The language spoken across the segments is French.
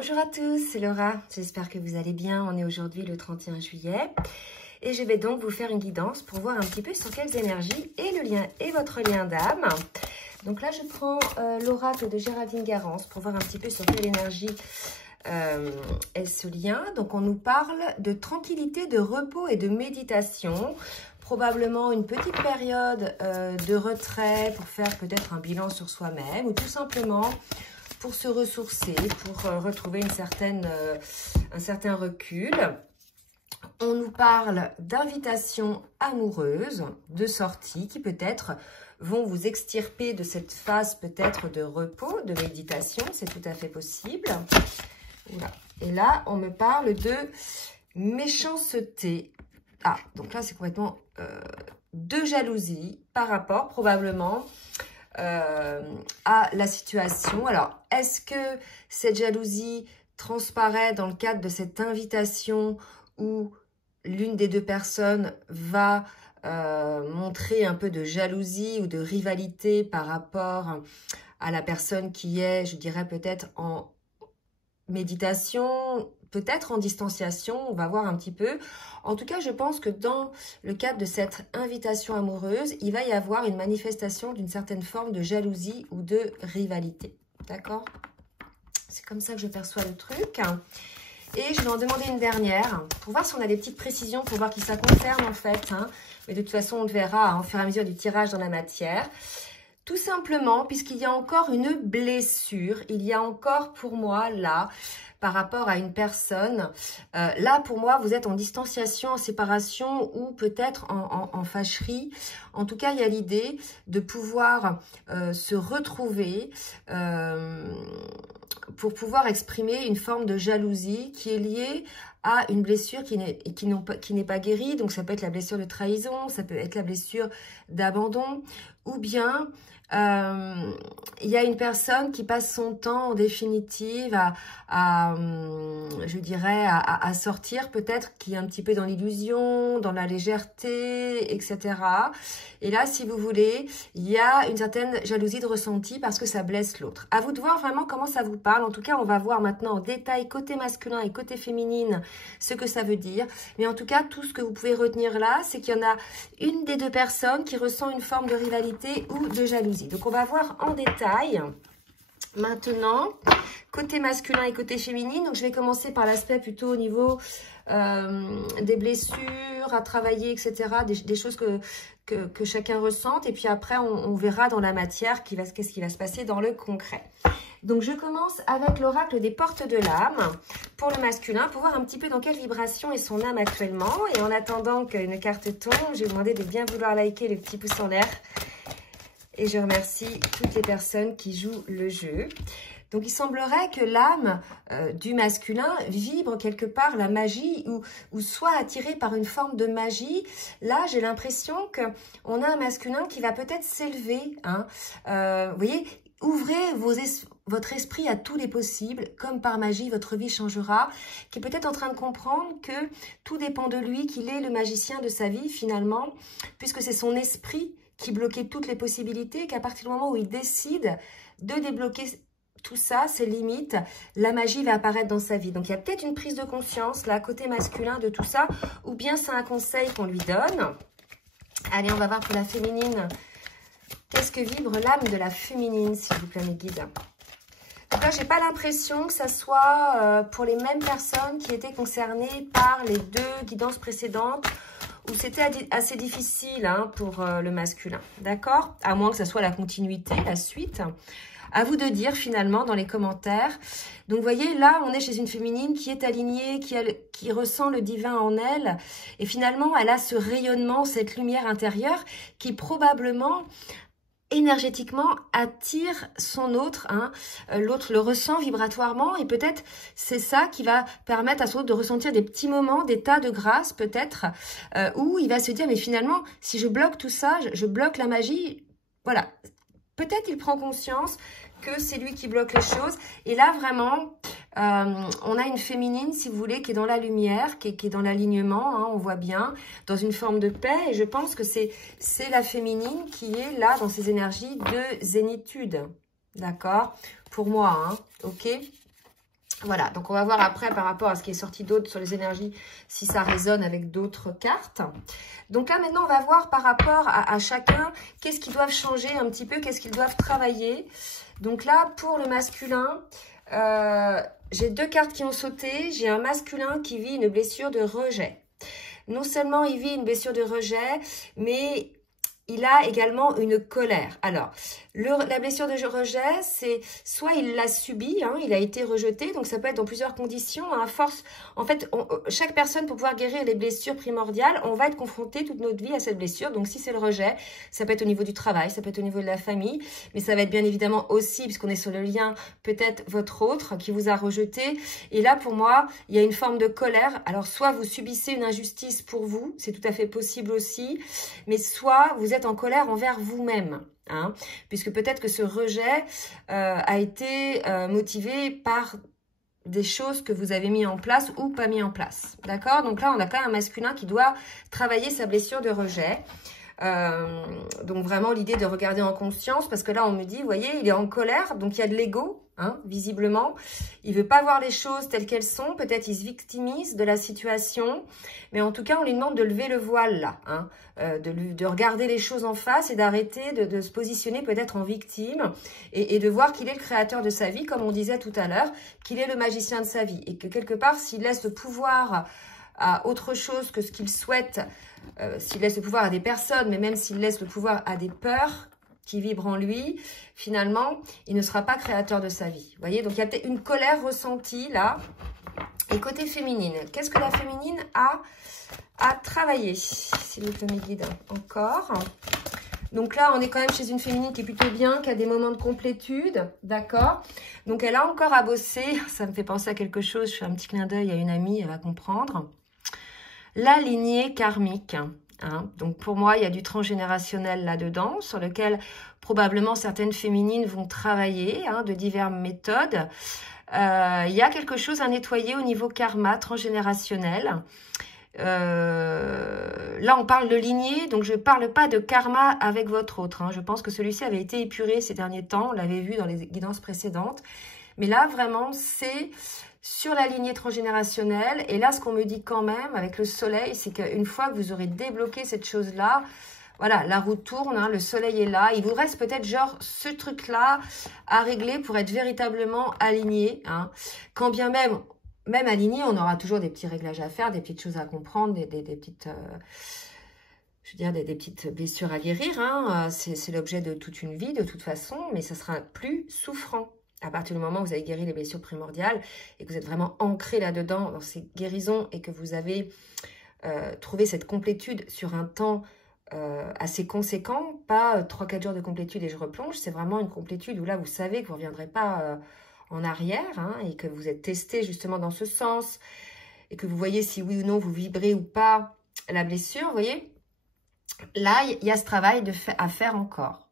Bonjour à tous, c'est Laura, j'espère que vous allez bien. On est aujourd'hui le 31 juillet et je vais donc vous faire une guidance pour voir un petit peu sur quelles énergies est le lien et votre lien d'âme. Donc là je prends l'oracle de Géraldine Garance pour voir un petit peu sur quelle énergie est ce lien. Donc on nous parle de tranquillité, de repos et de méditation. Probablement une petite période de retrait pour faire peut-être un bilan sur soi-même ou tout simplement pour se ressourcer, pour retrouver un certain recul. On nous parle d'invitations amoureuses, de sorties qui peut-être vont vous extirper de cette phase peut-être de repos, de méditation, c'est tout à fait possible. Voilà. Et là, on me parle de méchanceté. Ah, donc là, c'est complètement de jalousie par rapport probablement à la situation. Alors, est-ce que cette jalousie transparaît dans le cadre de cette invitation où l'une des deux personnes va montrer un peu de jalousie ou de rivalité par rapport à la personne qui est, je dirais, peut-être en méditation, peut-être en distanciation, on va voir un petit peu. En tout cas, je pense que dans le cadre de cette invitation amoureuse, il va y avoir une manifestation d'une certaine forme de jalousie ou de rivalité. D'accord? C'est comme ça que je perçois le truc. Et je vais en demander une dernière pour voir si on a des petites précisions, pour voir qui ça concerne en fait. Mais de toute façon, on le verra au fur et à mesure du tirage dans la matière. Tout simplement, puisqu'il y a encore une blessure, il y a encore pour moi là, par rapport à une personne, là pour moi vous êtes en distanciation, en séparation ou peut-être en fâcherie. En tout cas, il y a l'idée de pouvoir se retrouver pour pouvoir exprimer une forme de jalousie qui est liée à une blessure qui n'est pas guérie. Donc ça peut être la blessure de trahison, ça peut être la blessure d'abandon, ou bien il y a une personne qui passe son temps en définitive je dirais, à sortir peut-être, qui est un petit peu dans l'illusion, dans la légèreté, etc. Et là, si vous voulez, il y a une certaine jalousie de ressenti parce que ça blesse l'autre. À vous de voir vraiment comment ça vous parle. En tout cas, on va voir maintenant en détail côté masculin et côté féminine ce que ça veut dire. Mais en tout cas, tout ce que vous pouvez retenir là, c'est qu'il y en a une des deux personnes qui ressent une forme de rivalité ou de jalousie. Donc, on va voir en détail maintenant côté masculin et côté féminine. Donc, je vais commencer par l'aspect plutôt au niveau des blessures à travailler, etc. Des choses que chacun ressente. Et puis après, on verra dans la matière qu'est-ce qui va se passer dans le concret. Donc, je commence avec l'oracle des portes de l'âme pour le masculin, pour voir un petit peu dans quelle vibration est son âme actuellement. Et en attendant qu'une carte tombe, je vais vous demander de bien vouloir liker le petit pouce en l'air. Et je remercie toutes les personnes qui jouent le jeu. Donc, il semblerait que l'âme du masculin vibre quelque part la magie ou soit attirée par une forme de magie. Là, j'ai l'impression qu'on a un masculin qui va peut-être s'élever. Vous voyez, ouvrez votre esprit à tous les possibles. Comme par magie, votre vie changera. Qui est peut-être en train de comprendre que tout dépend de lui, qu'il est le magicien de sa vie finalement, puisque c'est son esprit qui bloquait toutes les possibilités, qu'à partir du moment où il décide de débloquer tout ça, ses limites, la magie va apparaître dans sa vie. Donc, il y a peut-être une prise de conscience, là, côté masculin de tout ça, ou bien c'est un conseil qu'on lui donne. Allez, on va voir pour la féminine. Qu'est-ce que vibre l'âme de la féminine, s'il vous plaît, mes guides? Donc là, j'ai pas l'impression que ça soit pour les mêmes personnes qui étaient concernées par les deux guidances précédentes, où c'était assez difficile pour le masculin, d'accord? À moins que ça soit la continuité, la suite. À vous de dire finalement dans les commentaires. Donc, vous voyez, là, on est chez une féminine qui est alignée, qui ressent le divin en elle. Et finalement, elle a ce rayonnement, cette lumière intérieure qui probablement énergétiquement attire son autre, l'autre le ressent vibratoirement et peut-être c'est ça qui va permettre à son autre de ressentir des petits moments, des tas de grâce peut-être, où il va se dire mais finalement si je bloque tout ça, je bloque la magie, voilà, peut-être il prend conscience que c'est lui qui bloque les choses. Et là, vraiment, on a une féminine, si vous voulez, qui est dans la lumière, qui est dans l'alignement, on voit bien, dans une forme de paix. Et je pense que c'est la féminine qui est là, dans ses énergies de zénitude. D'accord? Pour moi, ok? Voilà, donc on va voir après par rapport à ce qui est sorti d'autre sur les énergies, si ça résonne avec d'autres cartes. Donc là, maintenant, on va voir par rapport à chacun, qu'est-ce qu'ils doivent changer un petit peu, qu'est-ce qu'ils doivent travailler. Donc là, pour le masculin, j'ai 2 cartes qui ont sauté. J'ai un masculin qui vit une blessure de rejet. Non seulement il vit une blessure de rejet, mais il a également une colère. Alors, la blessure de rejet, c'est soit il l'a subi, hein, il a été rejeté, donc ça peut être dans plusieurs conditions. À force, en fait, chaque personne, pour pouvoir guérir les blessures primordiales, on va être confronté toute notre vie à cette blessure. Donc, si c'est le rejet, ça peut être au niveau du travail, ça peut être au niveau de la famille, mais ça va être bien évidemment aussi, puisqu'on est sur le lien, peut-être votre autre qui vous a rejeté. Et là, pour moi, il y a une forme de colère. Alors, soit vous subissez une injustice pour vous, c'est tout à fait possible aussi, mais soit vous êtes en colère envers vous-même, hein, puisque peut-être que ce rejet a été motivé par des choses que vous avez mis en place ou pas mis en place, d'accord? Donc là, on a quand même un masculin qui doit travailler sa blessure de rejet. Donc vraiment l'idée de regarder en conscience, parce que là on me dit, vous voyez, il est en colère, donc il y a de l'ego, hein, visiblement. Il veut pas voir les choses telles qu'elles sont, peut-être il se victimise de la situation, mais en tout cas on lui demande de lever le voile là, hein, de regarder les choses en face et d'arrêter de se positionner peut-être en victime et de voir qu'il est le créateur de sa vie, comme on disait tout à l'heure, qu'il est le magicien de sa vie, et que quelque part s'il laisse le pouvoir à autre chose que ce qu'il souhaite, s'il laisse le pouvoir à des personnes, mais même s'il laisse le pouvoir à des peurs qui vibrent en lui, finalement, il ne sera pas créateur de sa vie. Vous voyez, donc il y a peut-être une colère ressentie là. Et côté féminine, qu'est-ce que la féminine a à travailler? S'il vous plaît, mes guides, encore. Donc là, on est quand même chez une féminine qui est plutôt bien, qui a des moments de complétude, d'accord? Donc elle a encore à bosser. Ça me fait penser à quelque chose. Je fais un petit clin d'œil à une amie, elle va comprendre. La lignée karmique, hein. Donc pour moi, il y a du transgénérationnel là-dedans, sur lequel probablement certaines féminines vont travailler, hein, de diverses méthodes. Il y a quelque chose à nettoyer au niveau karma transgénérationnel. Là, on parle de lignée, donc je ne parle pas de karma avec votre autre, hein. Je pense que celui-ci avait été épuré ces derniers temps, on l'avait vu dans les guidances précédentes. Mais là, vraiment, c'est sur la lignée transgénérationnelle. Et là, ce qu'on me dit quand même avec le soleil, c'est qu'une fois que vous aurez débloqué cette chose-là, voilà, la roue tourne, hein, le soleil est là. Il vous reste peut-être genre ce truc-là à régler pour être véritablement aligné, hein. Quand bien même aligné, on aura toujours des petits réglages à faire, des petites choses à comprendre, des petites... je veux dire, des petites blessures à guérir, hein. C'est l'objet de toute une vie, de toute façon, mais ça sera plus souffrant. À partir du moment où vous avez guéri les blessures primordiales et que vous êtes vraiment ancré là-dedans, dans ces guérisons, et que vous avez trouvé cette complétude sur un temps assez conséquent, pas 3-4 jours de complétude et je replonge, c'est vraiment une complétude où là, vous savez que vous ne reviendrez pas en arrière, hein, et que vous êtes testé justement dans ce sens, et que vous voyez si oui ou non vous vibrez ou pas la blessure, vous voyez. Là, il y a ce travail à faire encore.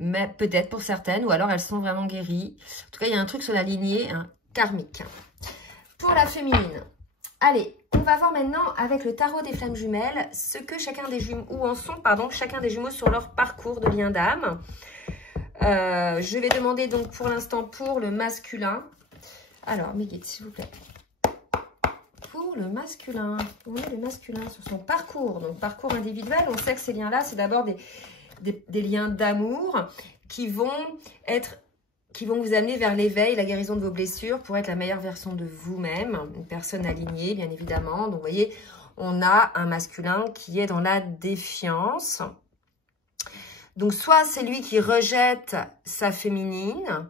Mais peut-être pour certaines, ou alors elles sont vraiment guéries. En tout cas, il y a un truc sur la lignée, hein, karmique. Pour la féminine, allez, on va voir maintenant avec le tarot des flammes jumelles ce que chacun des jumeaux, où en sont, pardon, chacun des jumeaux sur leur parcours de lien d'âme. Je vais demander donc pour l'instant pour le masculin. Alors, mes guides, s'il vous plaît. Pour le masculin, où est le masculin sur son parcours? Donc, parcours individuel, on sait que ces liens-là, c'est d'abord des liens d'amour qui vont vous amener vers l'éveil, la guérison de vos blessures pour être la meilleure version de vous-même, une personne alignée, bien évidemment. Donc, vous voyez, on a un masculin qui est dans la défiance. Donc, soit c'est lui qui rejette sa féminine.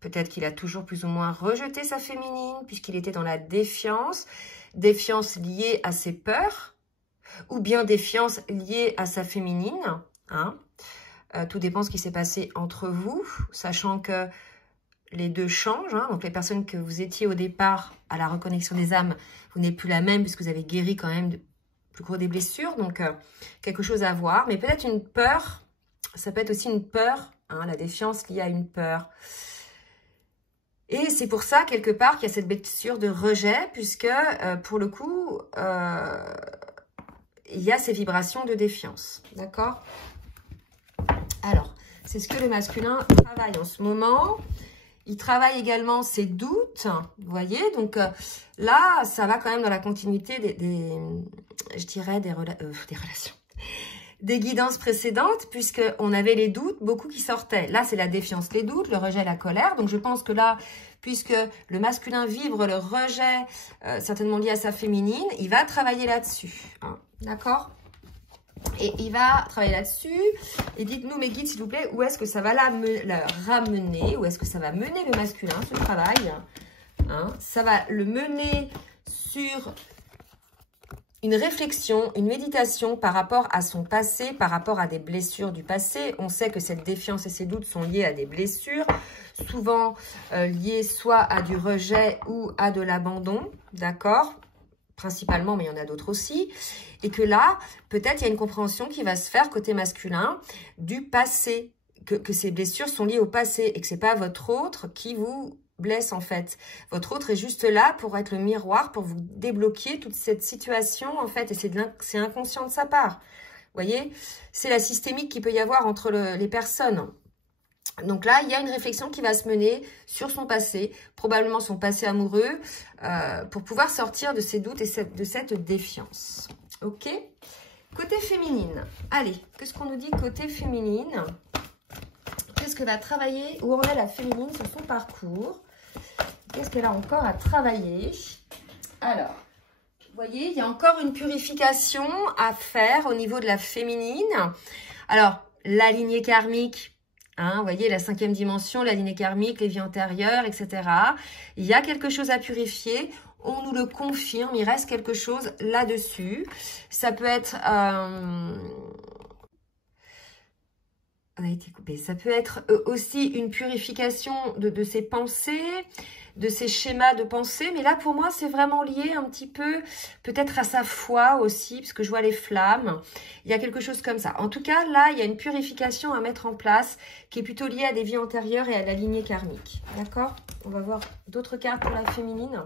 Peut-être qu'il a toujours plus ou moins rejeté sa féminine puisqu'il était dans la défiance. Défiance liée à ses peurs ou bien défiance liée à sa féminine, hein. Tout dépend de ce qui s'est passé entre vous, sachant que les deux changent, hein. Donc, les personnes que vous étiez au départ à la reconnexion des âmes, vous n'êtes plus la même puisque vous avez guéri quand même de plus gros des blessures. Donc, quelque chose à voir. Mais peut-être une peur, ça peut être aussi une peur, hein, la défiance liée à une peur. Et c'est pour ça, quelque part, qu'il y a cette blessure de rejet, puisque, pour le coup, il y a ces vibrations de défiance. D'accord? Alors, c'est ce que le masculin travaille en ce moment. Il travaille également ses doutes, vous voyez. Donc là, ça va quand même dans la continuité je dirais, des relations. Des guidances précédentes, puisqu'on avait les doutes, beaucoup qui sortaient. Là, c'est la défiance, les doutes, le rejet, la colère. Donc, je pense que là, puisque le masculin vibre le rejet, certainement lié à sa féminine, il va travailler là-dessus. Hein, d'accord? Et il va travailler là-dessus. Et dites-nous, mes guides, s'il vous plaît, où est-ce que ça va la ramener? Où est-ce que ça va mener le masculin, ce travail? Hein, ça va le mener sur une réflexion, une méditation par rapport à son passé, par rapport à des blessures du passé. On sait que cette défiance et ces doutes sont liés à des blessures, souvent liés soit à du rejet ou à de l'abandon, d'accord? Principalement, mais il y en a d'autres aussi. Et que là, peut-être il y a une compréhension qui va se faire côté masculin du passé, que ces blessures sont liées au passé et que c'est pas votre autre qui vous blesse en fait. Votre autre est juste là pour être le miroir, pour vous débloquer toute cette situation en fait, et c'est inconscient de sa part. Vous voyez, c'est la systémique qu'il peut y avoir entre les personnes. Donc là, il y a une réflexion qui va se mener sur son passé, probablement son passé amoureux, pour pouvoir sortir de ces doutes et de cette défiance. Ok? Côté féminine. Allez, qu'est-ce qu'on nous dit côté féminine? Qu'est-ce que va travailler? Où en est la féminine sur son parcours? Qu'est-ce qu'elle a encore à travailler? Alors, vous voyez, il y a encore une purification à faire au niveau de la féminine. Alors, la lignée karmique, hein, vous voyez, la 5e dimension, la lignée karmique, les vies antérieures, etc. Il y a quelque chose à purifier. On nous le confirme, il reste quelque chose là-dessus. Ça peut être... on a été coupé. Ça peut être aussi une purification de ses pensées, de ses schémas de pensée. Mais là, pour moi, c'est vraiment lié un petit peu, peut-être à sa foi aussi, parce que je vois les flammes. Il y a quelque chose comme ça. En tout cas, là, il y a une purification à mettre en place qui est plutôt liée à des vies antérieures et à la lignée karmique. D'accord? On va voir d'autres cartes pour la féminine.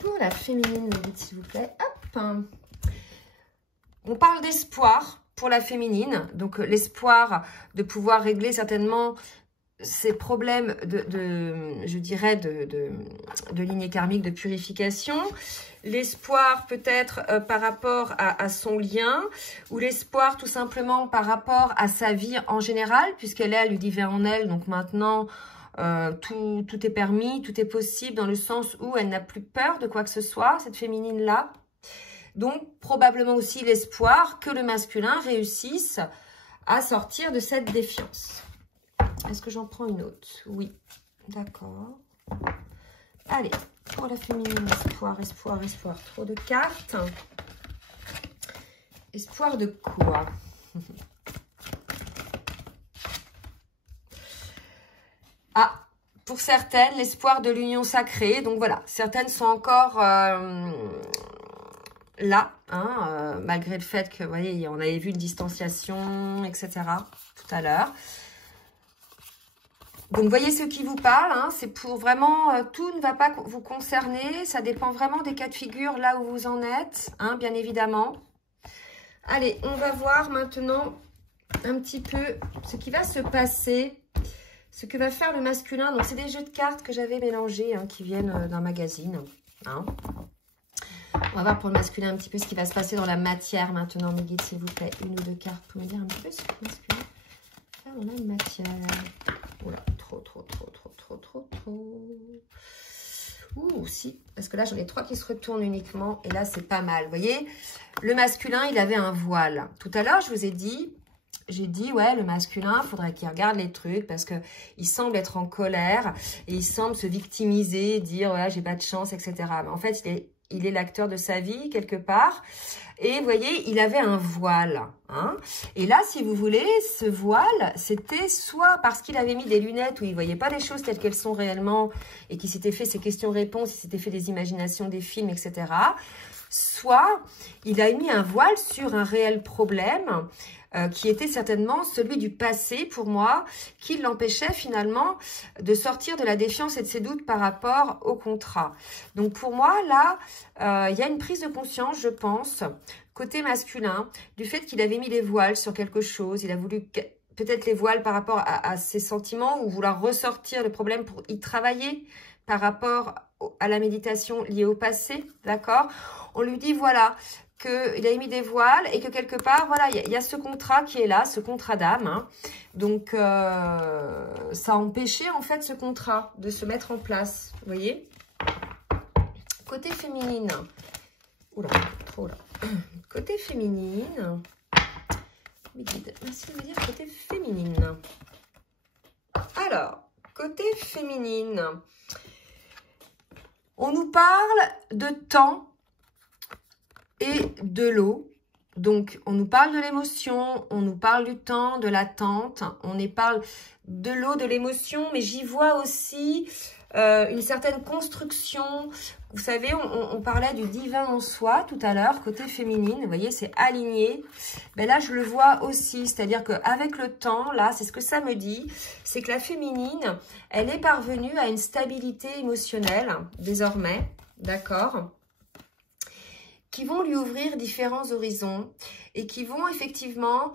Pour la féminine, s'il vous plaît. Hop! On parle d'espoir pour la féminine, donc l'espoir de pouvoir régler certainement ces problèmes je dirais, de lignée karmique, de purification. L'espoir peut-être par rapport à son lien, ou l'espoir tout simplement par rapport à sa vie en général, puisqu'elle est Ludiver en elle, donc maintenant tout est permis, tout est possible dans le sens où elle n'a plus peur de quoi que ce soit, cette féminine-là. Donc, probablement aussi l'espoir que le masculin réussisse à sortir de cette défiance. Est-ce que j'en prends une autre? Oui. D'accord. Allez, pour la féminine, espoir, espoir, espoir. Trop de cartes. Espoir de quoi? Ah, pour certaines, l'espoir de l'union sacrée. Donc voilà, certaines sont encore... là, hein, malgré le fait que, vous voyez, on avait vu une distanciation, etc. tout à l'heure. Donc, voyez ce qui vous parle, hein, c'est pour vraiment, tout ne va pas vous concerner, ça dépend vraiment des cas de figure, là où vous en êtes, hein, bien évidemment. Allez, on va voir maintenant un petit peu ce qui va se passer, ce que va faire le masculin. Donc, c'est des jeux de cartes que j'avais mélangés, hein, qui viennent d'un magazine, hein. On va voir pour le masculin un petit peu ce qui va se passer dans la matière maintenant, mes guides, s'il vous plaît. Une ou deux cartes pour me dire un petit peu ce que le masculin va faire dans la matière. Oula, trop. Ouh, si, parce que là, j'en ai 3 qui se retournent uniquement. Et là, c'est pas mal. Vous voyez, le masculin, il avait un voile. Tout à l'heure, je vous ai dit... J'ai dit, ouais, le masculin, il faudrait qu'il regarde les trucs parce qu'il semble être en colère et il semble se victimiser, dire, ouais, j'ai pas de chance, etc. Mais en fait, il est l'acteur de sa vie, quelque part. Et vous voyez, il avait un voile. Hein. Et là, si vous voulez, ce voile, c'était soit parce qu'il avait mis des lunettes où il ne voyait pas les choses telles qu'elles sont réellement et qu'il s'était fait ses questions-réponses, il s'était fait des imaginations, des films, etc. Soit il a mis un voile sur un réel problème qui était certainement celui du passé pour moi, qui l'empêchait finalement de sortir de la défiance et de ses doutes par rapport au contrat. Donc pour moi, là, il y a une prise de conscience, je pense, côté masculin, du fait qu'il avait mis les voiles sur quelque chose, il a voulu peut-être les voiles par rapport à ses sentiments ou vouloir ressortir le problème pour y travailler par rapport à la méditation liée au passé, d'accord? On lui dit, voilà, qu'il a mis des voiles et que quelque part, voilà, il y a ce contrat qui est là, ce contrat d'âme. Hein. Donc, ça a empêché, en fait, ce contrat de se mettre en place, vous voyez? Côté féminine, oula, trop là. Côté féminine, merci de me dire côté féminine. Alors, côté féminine, on nous parle de temps et de l'eau. Donc, on nous parle de l'émotion, on nous parle du temps, de l'attente, on nous parle de l'eau, de l'émotion, mais j'y vois aussi une certaine construction. Vous savez, on parlait du divin en soi tout à l'heure, côté féminine, vous voyez, c'est aligné. Mais là, je le vois aussi, c'est-à-dire qu'avec le temps, là, c'est ce que ça me dit, c'est que la féminine, elle est parvenue à une stabilité émotionnelle, désormais, d'accord, qui vont lui ouvrir différents horizons et qui vont effectivement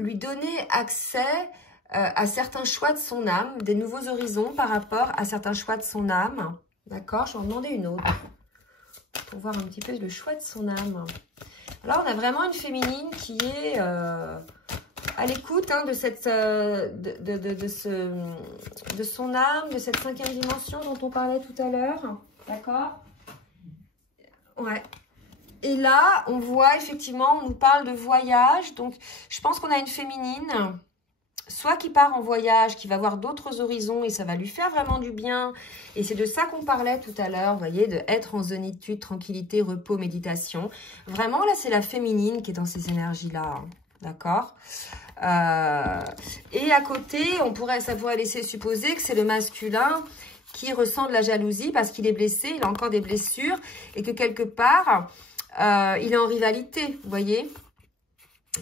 lui donner accès à certains choix de son âme, des nouveaux horizons par rapport à certains choix de son âme. D'accord, je vais en demander une autre pour voir un petit peu le choix de son âme. Alors, on a vraiment une féminine qui est à l'écoute hein, de son âme, de cette 5e dimension dont on parlait tout à l'heure. D'accord? Ouais. Et là, on voit effectivement, on nous parle de voyage. Donc, je pense qu'on a une féminine, soit qui part en voyage, qui va voir d'autres horizons et ça va lui faire vraiment du bien. Et c'est de ça qu'on parlait tout à l'heure, vous voyez, de être en zénitude, tranquillité, repos, méditation. Vraiment, là, c'est la féminine qui est dans ces énergies-là. Hein. D'accord? Et à côté, ça pourrait laisser supposer que c'est le masculin qui ressent de la jalousie parce qu'il est blessé, il a encore des blessures et que quelque part, il est en rivalité, vous voyez,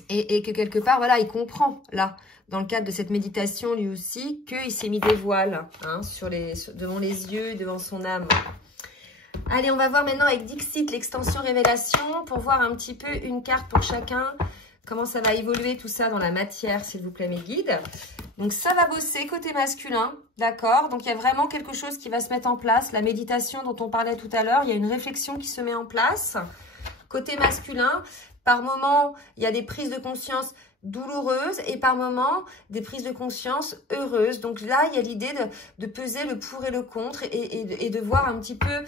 et que quelque part, voilà, il comprend, là, dans le cadre de cette méditation, lui aussi, qu'il s'est mis des voiles hein, devant les yeux, devant son âme. Allez, on va voir maintenant avec Dixit, l'extension révélation, pour voir un petit peu une carte pour chacun, comment ça va évoluer tout ça dans la matière, s'il vous plaît, mes guides. Donc, ça va bosser côté masculin, d'accord? Donc, il y a vraiment quelque chose qui va se mettre en place. La méditation dont on parlait tout à l'heure, il y a une réflexion qui se met en place. Côté masculin, par moment, il y a des prises de conscience douloureuses et par moment, des prises de conscience heureuses. Donc là, il y a l'idée de peser le pour et le contre et de voir un petit peu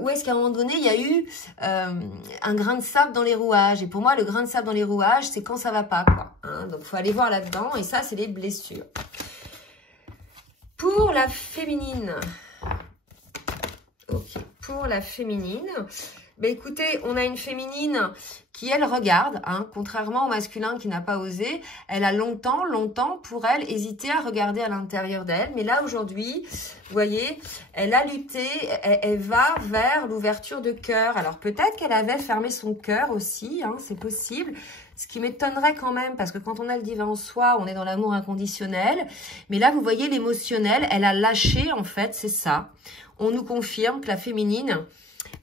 où est-ce qu'à un moment donné, il y a eu un grain de sable dans les rouages. Et pour moi, le grain de sable dans les rouages, c'est quand ça va pas, quoi. Hein, donc, il faut aller voir là-dedans. Et ça, c'est les blessures. Pour la féminine. Ok, pour la féminine... Ben écoutez, on a une féminine qui, elle, regarde, hein, contrairement au masculin qui n'a pas osé. Elle a longtemps, pour elle, hésité à regarder à l'intérieur d'elle. Mais là, aujourd'hui, vous voyez, elle a lutté, elle va vers l'ouverture de cœur. Alors, peut-être qu'elle avait fermé son cœur aussi, hein, c'est possible. Ce qui m'étonnerait quand même, parce que quand on a le divin en soi, on est dans l'amour inconditionnel. Mais là, vous voyez, l'émotionnel, elle a lâché, en fait, c'est ça. On nous confirme que la féminine...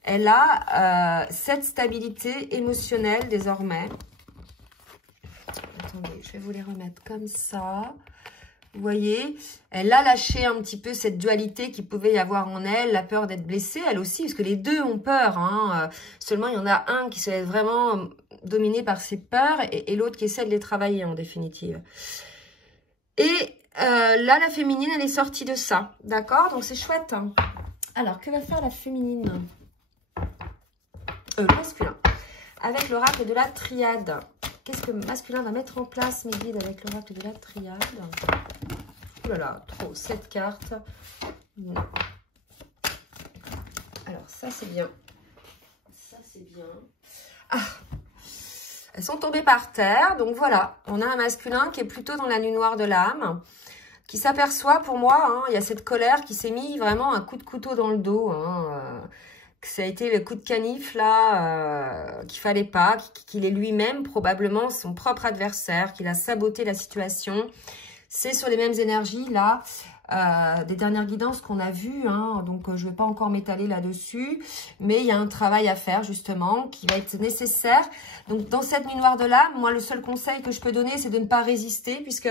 elle a cette stabilité émotionnelle désormais. Attendez, je vais vous les remettre comme ça. Vous voyez, elle a lâché un petit peu cette dualité qu'il pouvait y avoir en elle, la peur d'être blessée, elle aussi, parce que les deux ont peur. Hein. Seulement, il y en a un qui se laisse vraiment dominer par ses peurs et l'autre qui essaie de les travailler en définitive. Et là, la féminine, elle est sortie de ça. D'accord? Donc, c'est chouette. Hein. Alors, que va faire la féminine? Masculin. Avec l'oracle de la triade. Qu'est-ce que masculin va mettre en place, mes guides, avec l'oracle de la triade? Oh là là, trop. 7 cartes. Non. Alors, ça, c'est bien. Ça, c'est bien. Ah! Elles sont tombées par terre. Donc, voilà. On a un masculin qui est plutôt dans la nuit noire de l'âme, qui s'aperçoit, pour moi, hein, il y a cette colère qui s'est mis vraiment un coup de couteau dans le dos, hein, que ça a été le coup de canif là, qu'il fallait pas, qu'il est lui-même probablement son propre adversaire, qu'il a saboté la situation. C'est sur les mêmes énergies là, des dernières guidances qu'on a vues, hein, donc je ne vais pas encore m'étaler là-dessus, mais il y a un travail à faire justement qui va être nécessaire. Donc dans cette nuit noire de l'âme, moi le seul conseil que je peux donner, c'est de ne pas résister, puisque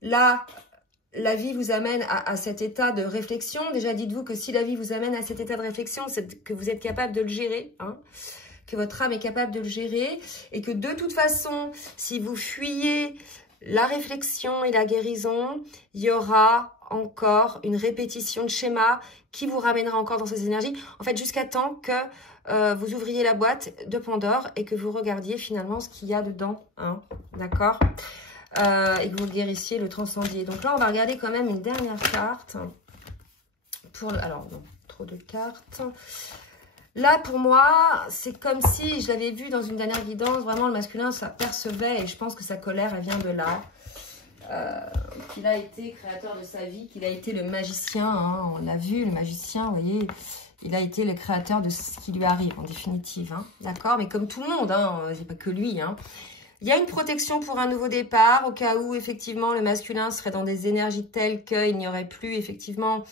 là, la vie vous amène à cet état de réflexion. Déjà, dites-vous que si la vie vous amène à cet état de réflexion, c'est que vous êtes capable de le gérer, hein, que votre âme est capable de le gérer, et que de toute façon, si vous fuyez la réflexion et la guérison, il y aura encore une répétition de schéma qui vous ramènera encore dans ces énergies. En fait, jusqu'à temps que vous ouvriez la boîte de Pandore et que vous regardiez finalement ce qu'il y a dedans, hein, d'accord ? Et que vous le guérissiez, le transcendiez. Donc là, on va regarder quand même une dernière carte. Alors, non, trop de cartes. Là, pour moi, c'est comme si, je l'avais vu dans une dernière guidance, vraiment le masculin s'apercevait, et je pense que sa colère, elle vient de là. Qu'il a été créateur de sa vie, qu'il a été le magicien, hein, on l'a vu, le magicien, vous voyez, il a été le créateur de ce qui lui arrive, en définitive. Hein, d'accord, mais comme tout le monde, hein, c'est pas que lui, hein. Il y a une protection pour un nouveau départ, au cas où, effectivement, le masculin serait dans des énergies telles qu'il n'y aurait plus, effectivement,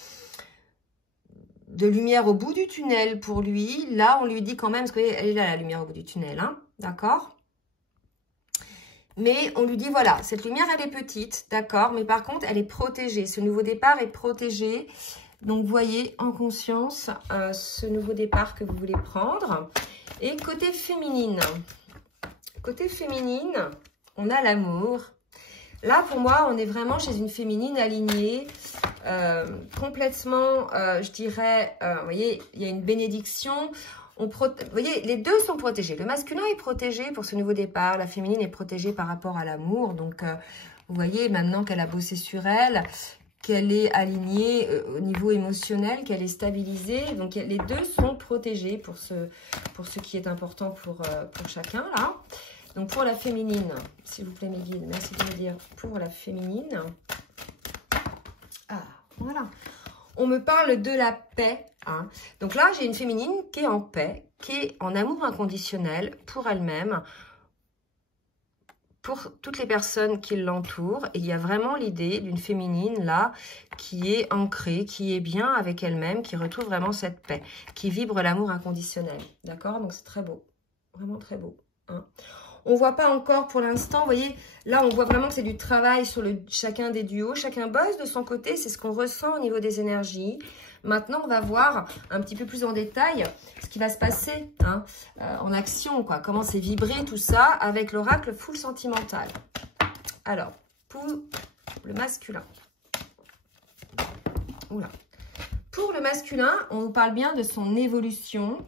de lumière au bout du tunnel pour lui. Là, on lui dit quand même, parce qu'elle est là, la lumière au bout du tunnel, hein, d'accord ? Mais on lui dit, voilà, cette lumière, elle est petite, d'accord ? Mais par contre, elle est protégée. Ce nouveau départ est protégé. Donc, voyez en conscience ce nouveau départ que vous voulez prendre. Et côté féminine... Côté féminine, on a l'amour. Là, pour moi, on est vraiment chez une féminine alignée, complètement, je dirais, vous voyez, il y a une bénédiction. Vous voyez, les deux sont protégés. Le masculin est protégé pour ce nouveau départ. La féminine est protégée par rapport à l'amour. Donc, vous voyez, maintenant qu'elle a bossé sur elle, qu'elle est alignée au niveau émotionnel, qu'elle est stabilisée. Donc, les deux sont protégés pour ce qui est important pour chacun, là. Donc, pour la féminine, s'il vous plaît, mes guides, merci de me dire pour la féminine. Ah, voilà. On me parle de la paix. Hein. Donc là, j'ai une féminine qui est en paix, qui est en amour inconditionnel pour elle-même, pour toutes les personnes qui l'entourent. Et il y a vraiment l'idée d'une féminine, là, qui est ancrée, qui est bien avec elle-même, qui retrouve vraiment cette paix, qui vibre l'amour inconditionnel. D'accord? Donc, c'est très beau. Vraiment très beau. Hein. On ne voit pas encore pour l'instant, vous voyez, là on voit vraiment que c'est du travail sur chacun des duos, chacun bosse de son côté, c'est ce qu'on ressent au niveau des énergies. Maintenant, on va voir un petit peu plus en détail ce qui va se passer hein, en action, quoi. Comment c'est vibré tout ça avec l'oracle full sentimental. Alors, pour le masculin. Oula. Pour le masculin, on nous parle bien de son évolution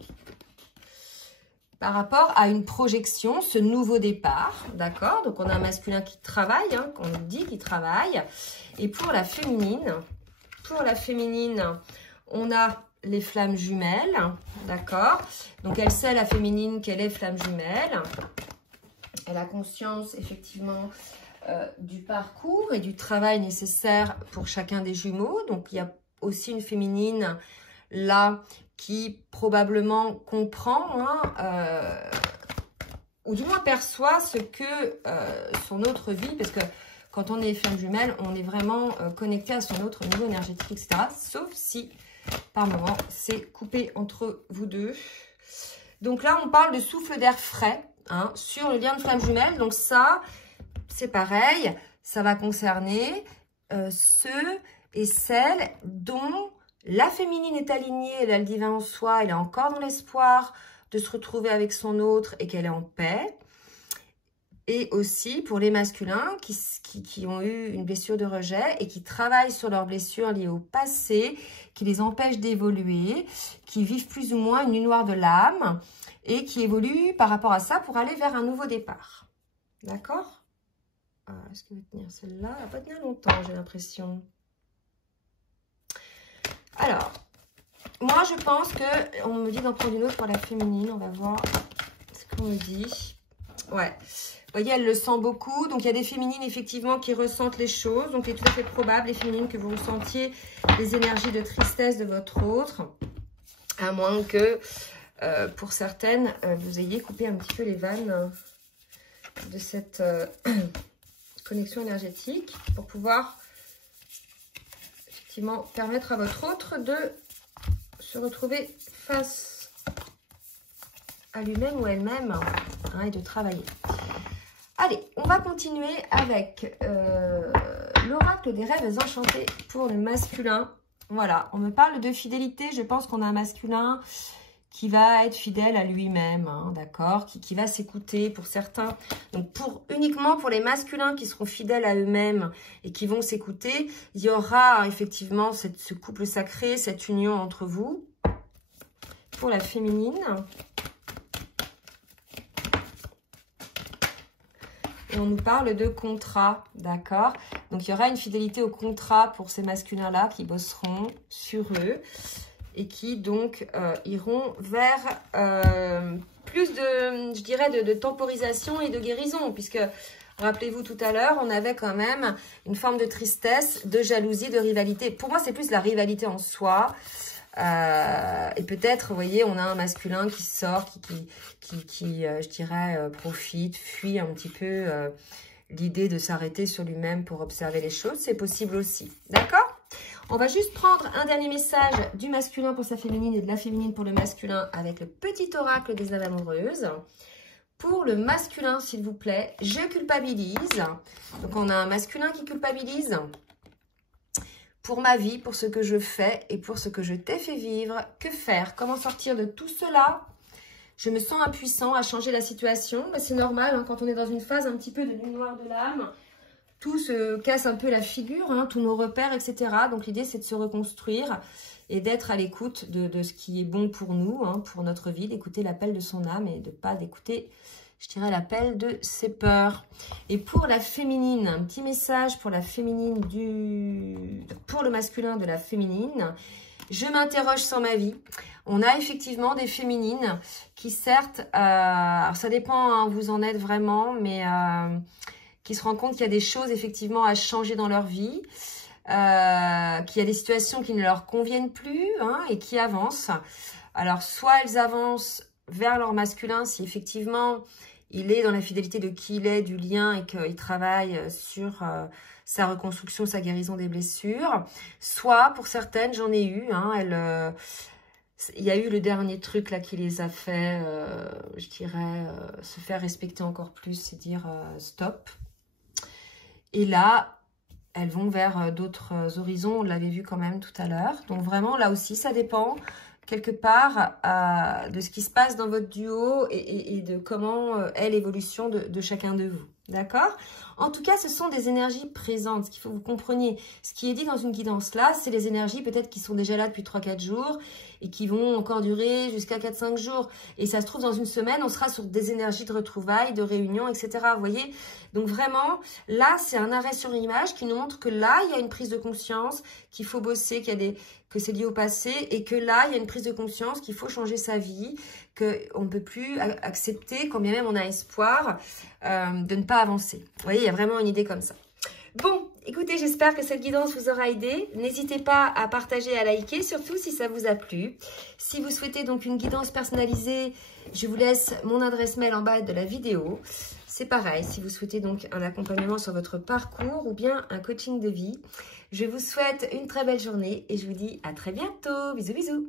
par rapport à une projection, ce nouveau départ, d'accord? Donc, on a un masculin qui travaille, hein, qu'on nous dit qu'il travaille. Et pour la féminine, on a les flammes jumelles, d'accord? Donc, elle sait, la féminine, qu'elle est flamme jumelle. Elle a conscience, effectivement, du parcours et du travail nécessaire pour chacun des jumeaux. Donc, il y a aussi une féminine, là, qui probablement comprend, hein, ou du moins perçoit ce que son autre vie, parce que quand on est flamme jumelle, on est vraiment connecté à son autre niveau énergétique, etc. Sauf si, par moment, c'est coupé entre vous deux. Donc là, on parle de souffle d'air frais hein, sur le lien de flamme jumelle. Donc ça, c'est pareil, ça va concerner ceux et celles dont la féminine est alignée, elle a le divin en soi, elle est encore dans l'espoir de se retrouver avec son autre et qu'elle est en paix. Et aussi pour les masculins qui ont eu une blessure de rejet et qui travaillent sur leurs blessures liées au passé, qui les empêchent d'évoluer, qui vivent plus ou moins une nuit noire de l'âme et qui évoluent par rapport à ça pour aller vers un nouveau départ. D'accord? Est-ce qu'elle va tenir celle-là? Elle va pas tenir longtemps, j'ai l'impression. Alors, moi je pense que on me dit d'en prendre une autre pour la féminine. On va voir ce qu'on me dit. Ouais, vous voyez, elle le sent beaucoup. Donc, il y a des féminines, effectivement, qui ressentent les choses. Donc, il est tout à fait probable, les féminines, que vous ressentiez les énergies de tristesse de votre autre. À moins que, pour certaines, vous ayez coupé un petit peu les vannes de cette connexion énergétique pour pouvoir effectivement permettre à votre autre de se retrouver face à lui-même ou elle-même et de travailler. Allez, on va continuer avec l'oracle des rêves enchantés pour le masculin. Voilà, on me parle de fidélité. Je pense qu'on a un masculin qui va être fidèle à lui-même, d'accord, qui va s'écouter pour certains. Donc, uniquement pour les masculins qui seront fidèles à eux-mêmes et qui vont s'écouter, il y aura effectivement ce couple sacré, cette union entre vous. Pour la féminine, et on nous parle de contrat, d'accord? Donc, il y aura une fidélité au contrat pour ces masculins-là qui bosseront sur eux et qui, donc, iront vers plus de, je dirais, de temporisation et de guérison, puisque, rappelez-vous, tout à l'heure, on avait quand même une forme de tristesse, de jalousie, de rivalité. Pour moi, c'est plus la rivalité en soi. Et peut-être, vous voyez, on a un masculin qui sort, qui je dirais, profite, fuit un petit peu l'idée de s'arrêter sur lui-même pour observer les choses. C'est possible aussi, d'accord? On va juste prendre un dernier message du masculin pour sa féminine et de la féminine pour le masculin avec le petit oracle des âmes amoureuses. Pour le masculin, s'il vous plaît, je culpabilise. Donc, on a un masculin qui culpabilise pour ma vie, pour ce que je fais et pour ce que je t'ai fait vivre. Que faire? Comment sortir de tout cela? Je me sens impuissant à changer la situation. Ben, c'est normal, quand on est dans une phase un petit peu de nuit noire de l'âme. Tout se casse un peu la figure, tous nos repères, etc. Donc, l'idée, c'est de se reconstruire et d'être à l'écoute de ce qui est bon pour nous, pour notre vie, d'écouter l'appel de son âme et de ne pas d'écouter, je dirais, l'appel de ses peurs. Et pour la féminine, un petit message pour la féminine pour le masculin de la féminine. Je m'interroge sur ma vie. On a effectivement des féminines qui, certes, alors ça dépend où vous en êtes vraiment, mais qui se rendent compte qu'il y a des choses effectivement à changer dans leur vie, qu'il y a des situations qui ne leur conviennent plus et qui avancent. Alors, soit elles avancent vers leur masculin, si effectivement il est dans la fidélité de qui il est, du lien, et qu'il travaille sur sa reconstruction, sa guérison des blessures. Soit, pour certaines, j'en ai eu, il y a eu le dernier truc là qui les a fait, je dirais, se faire respecter encore plus, c'est dire stop. Et là, elles vont vers d'autres horizons, on l'avait vu quand même tout à l'heure. Donc vraiment, là aussi, ça dépend quelque part de ce qui se passe dans votre duo et de comment est l'évolution de chacun de vous. D'accord? En tout cas, ce sont des énergies présentes. Ce qu'il faut que vous compreniez, ce qui est dit dans une guidance là, c'est les énergies peut-être qui sont déjà là depuis 3-4 jours et qui vont encore durer jusqu'à 4-5 jours. Et ça se trouve, dans une semaine, on sera sur des énergies de retrouvailles, de réunions, etc. Vous voyez? Donc vraiment, là, c'est un arrêt sur image qui nous montre que là, il y a une prise de conscience, qu'il faut bosser, que c'est lié au passé et que là, il y a une prise de conscience qu'il faut changer sa vie, qu'on ne peut plus accepter, quand bien même on a espoir, de ne pas avancer. Vous voyez, il y a vraiment une idée comme ça. Bon, écoutez, j'espère que cette guidance vous aura aidé. N'hésitez pas à partager, à liker, surtout si ça vous a plu. Si vous souhaitez donc une guidance personnalisée, je vous laisse mon adresse mail en bas de la vidéo. C'est pareil, si vous souhaitez donc un accompagnement sur votre parcours ou bien un coaching de vie. Je vous souhaite une très belle journée et je vous dis à très bientôt. Bisous, bisous.